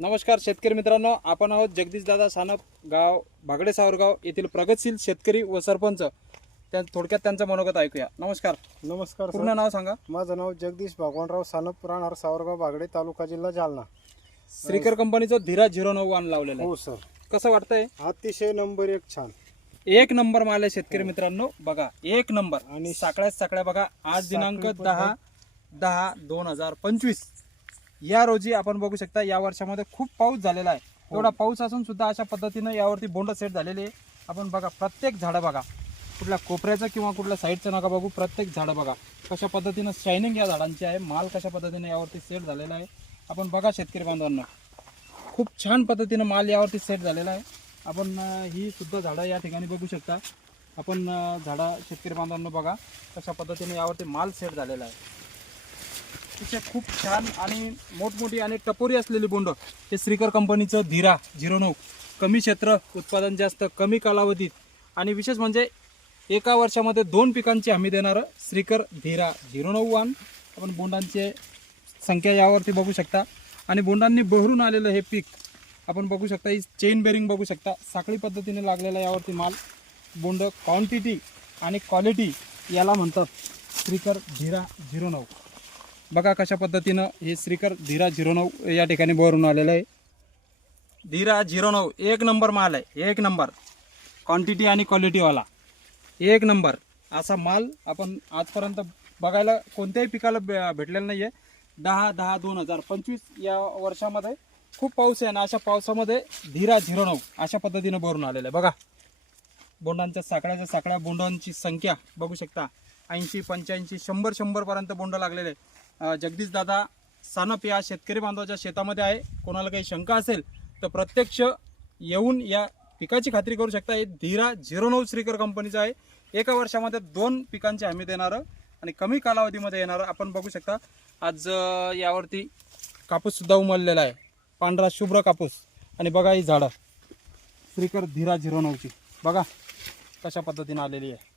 नमस्कार शेतकरी मित्रांनो, आपण आहोत जगदीश दादा सानप, गाव भागडे सावरगाव येथील प्रगतशील शेतकरी व सरपंच. थोडक्यात त्यांचं मनोगत ऐकूया. नमस्कार. नमस्कार पूर्ण सर. नाव सांगा. माझं नाव जगदीश भगवानराव सानप, राहणार सावरगाव भागडे, तालुका जिल्हा जालना. श्रीकर कंपनीचं धीरा 09 लावलेलं आहे. हो सर. कसं वाटतंय? अतिशय नंबर 1 छान. एक नंबर माल आहे शेतकरी मित्रांनो. बघा एक नंबर. आणि साकळ्या बघा. आज दिनांक साखळी पण 10/10/2025 या रोजी आपण बघू शकता. या वर्षामध्ये खूप पाऊस झालेला आहे. एवढा पाऊस असून सुद्धा अशा पद्धतीनं यावरती बोंड सेट झालेले आहे. आपण बघा प्रत्येक झाडं बघा, कुठल्या कोपऱ्याचं किंवा कुठल्या साईडचं नका बघू, प्रत्येक झाडं बघा कशा पद्धतीनं शायनिंग या झाडांची आहे. माल कशा पद्धतीने यावरती सेट झालेला आहे आपण बघा शेतकरी बांधवांना. खूप छान पद्धतीनं माल यावरती सेट झालेला आहे. आपण ही सुद्धा झाडं या ठिकाणी बघू शकता. आपण झाडं शेतकरी बांधवांना बघा कशा पद्धतीने यावरती माल सेट झालेला आहे. तिचे खूप छान आणि मोठमोठी आणि टपोरी असलेली बोंड हे श्रीकर कंपनीचं धीरा 09. कमी क्षेत्र, उत्पादन जास्त, कमी कालावधीत आणि विशेष म्हणजे एका वर्षामध्ये 2 पिकांची हमी देणारं श्रीकर धीरा 09. आपण बोंडांची संख्या यावरती बघू शकता आणि बोंडांनी बहरून आलेलं हे पीक आपण बघू शकता. ही चेन बेरिंग बघू शकता. साखळी पद्धतीने लागलेला यावरती माल. बोंड क्वांटिटी आणि क्वालिटी याला म्हणतात श्रीकर धीरा 09. बघा कशा पद्धतीनं हे श्रीकर धीरा 09 या ठिकाणी बहरून आलेलं आहे. धीरा 09 एक नंबर माल आहे. एक नंबर क्वांटिटी आणि क्वालिटीवाला एक नंबर असा माल आपण आजपर्यंत बघायला कोणत्याही पिकाला भेटलेला नाही आहे. 10/10/2025 या वर्षामध्ये खूप पाऊस आहे आणि अशा पावसामध्ये धीरा 09 अशा पद्धतीनं भरून आलेलं आहे. बघा बोंडांच्या साकळ्या बोंडांची संख्या बघू शकता. 80 85 100 पर्यंत बोंड लागलेले आहे. जगदीश दादा सानप या शेतकरी बांधवाच्या शेतामध्ये आहे. कोणाला काही शंका असेल तर प्रत्यक्ष येऊन या पिकाची खात्री करू शकता. हे धीरा 09 श्रीकर कंपनीचं आहे. एका वर्षामध्ये 2 पिकांची हमी देणारं आणि कमी कालावधीमध्ये येणारं आपण बघू शकता. आज यावरती कापूस सुद्धा उमललेला आहे, पांढरा शुभ्र कापूस. आणि बघा ही झाडं श्रीकर धीरा 09ची बघा कशा पद्धतीने आलेली आहे.